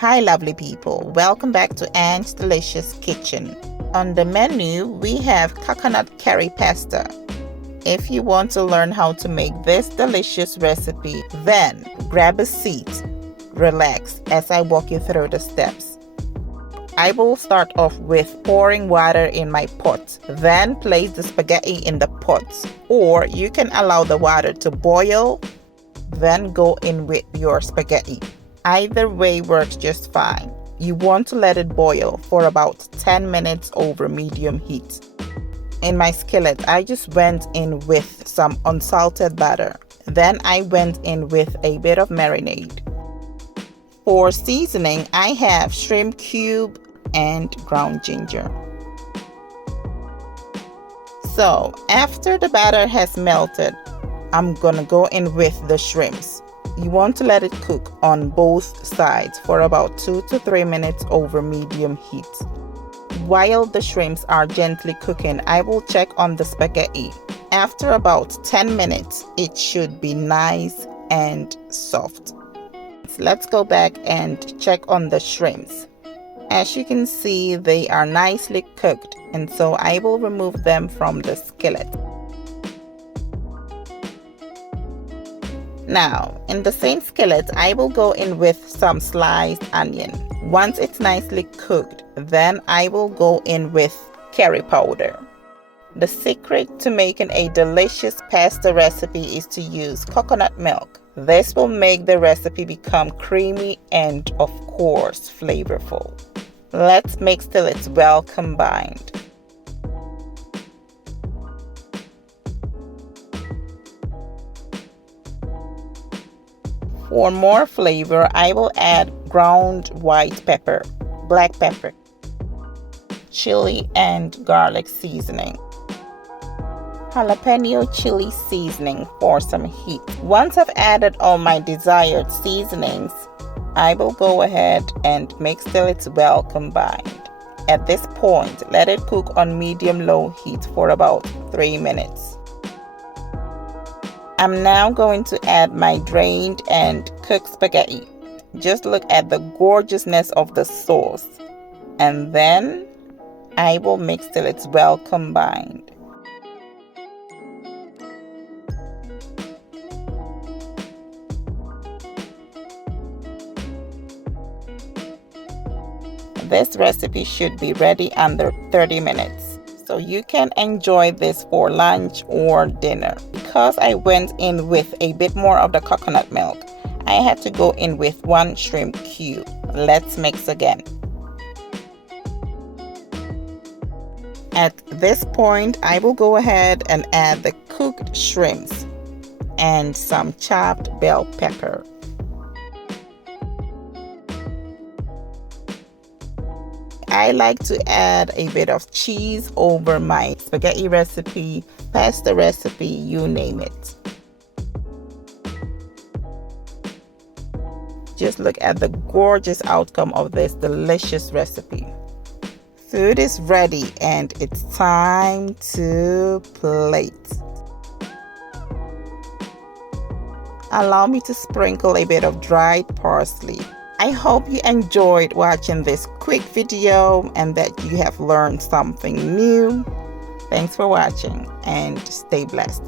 Hi lovely people, welcome back to Anne's Delicious Kitchen. On the menu we have coconut curry pasta. If you want to learn how to make this delicious recipe, then grab a seat, relax as I walk you through the steps. I will start off with pouring water in my pot, then place the spaghetti in the pot, or you can allow the water to boil, then go in with your spaghetti. Either way works just fine. You want to let it boil for about 10 minutes over medium heat. In my skillet, I just went in with some unsalted butter. Then I went in with a bit of marinade. For seasoning, I have shrimp cube and ground ginger. So after the batter has melted, I'm gonna go in with the shrimps. You want to let it cook on both sides for about 2 to 3 minutes over medium heat. While the shrimps are gently cooking, I will check on the spaghetti. After about 10 minutes, it should be nice and soft. Let's go back and check on the shrimps. As you can see, they are nicely cooked, and so I will remove them from the skillet. Now, in the same skillet, I will go in with some sliced onion. Once it's nicely cooked, then I will go in with curry powder. The secret to making a delicious pasta recipe is to use coconut milk. This will make the recipe become creamy and, of course, flavorful. Let's mix till it's well combined. For more flavor, I will add ground white pepper, black pepper, chili and garlic seasoning, jalapeno chili seasoning for some heat. Once I've added all my desired seasonings, I will go ahead and mix till it's well combined. At this point, let it cook on medium-low heat for about 3 minutes. I'm now going to add my drained and cooked spaghetti. Just look at the gorgeousness of the sauce. And then I will mix till it's well combined. This recipe should be ready under 30 minutes. So you can enjoy this for lunch or dinner. Because I went in with a bit more of the coconut milk, I had to go in with 1 shrimp cube. Let's mix again. At this point, I will go ahead and add the cooked shrimps and some chopped bell pepper. I like to add a bit of cheese over my spaghetti recipe, pasta recipe, you name it. Just look at the gorgeous outcome of this delicious recipe. Food is ready and it's time to plate. Allow me to sprinkle a bit of dried parsley. I hope you enjoyed watching this quick video and that you have learned something new. Thanks for watching and stay blessed.